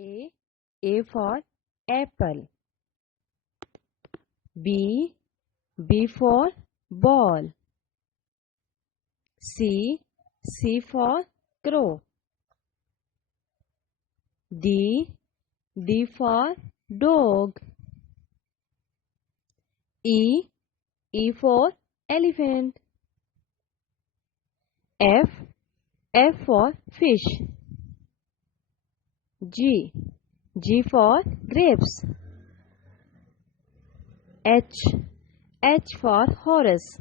A for apple. B for ball. C for crow. D for dog. E for elephant. F for fish. G for grapes. H for horse.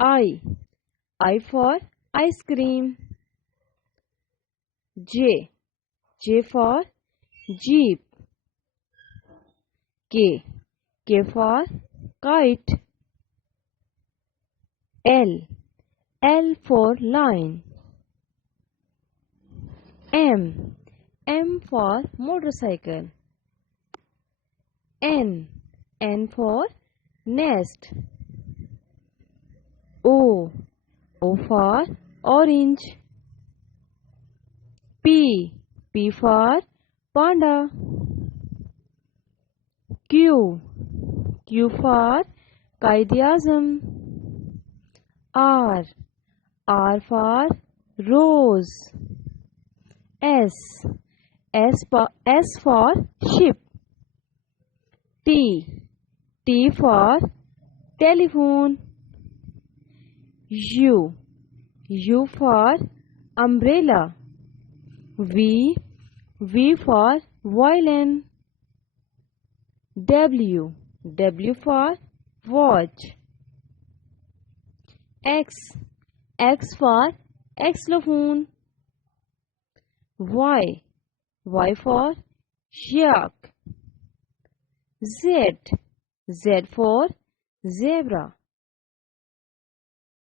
I for ice cream. J for jeep. K for kite. L for lion. M for motorcycle. N for nest. O for orange. P for panda. Q for Qaid-e-Azam. R for rose. S for ship. T for telephone. U for umbrella. V for violin. W for watch. X for xylophone. Y for yak. Z for zebra.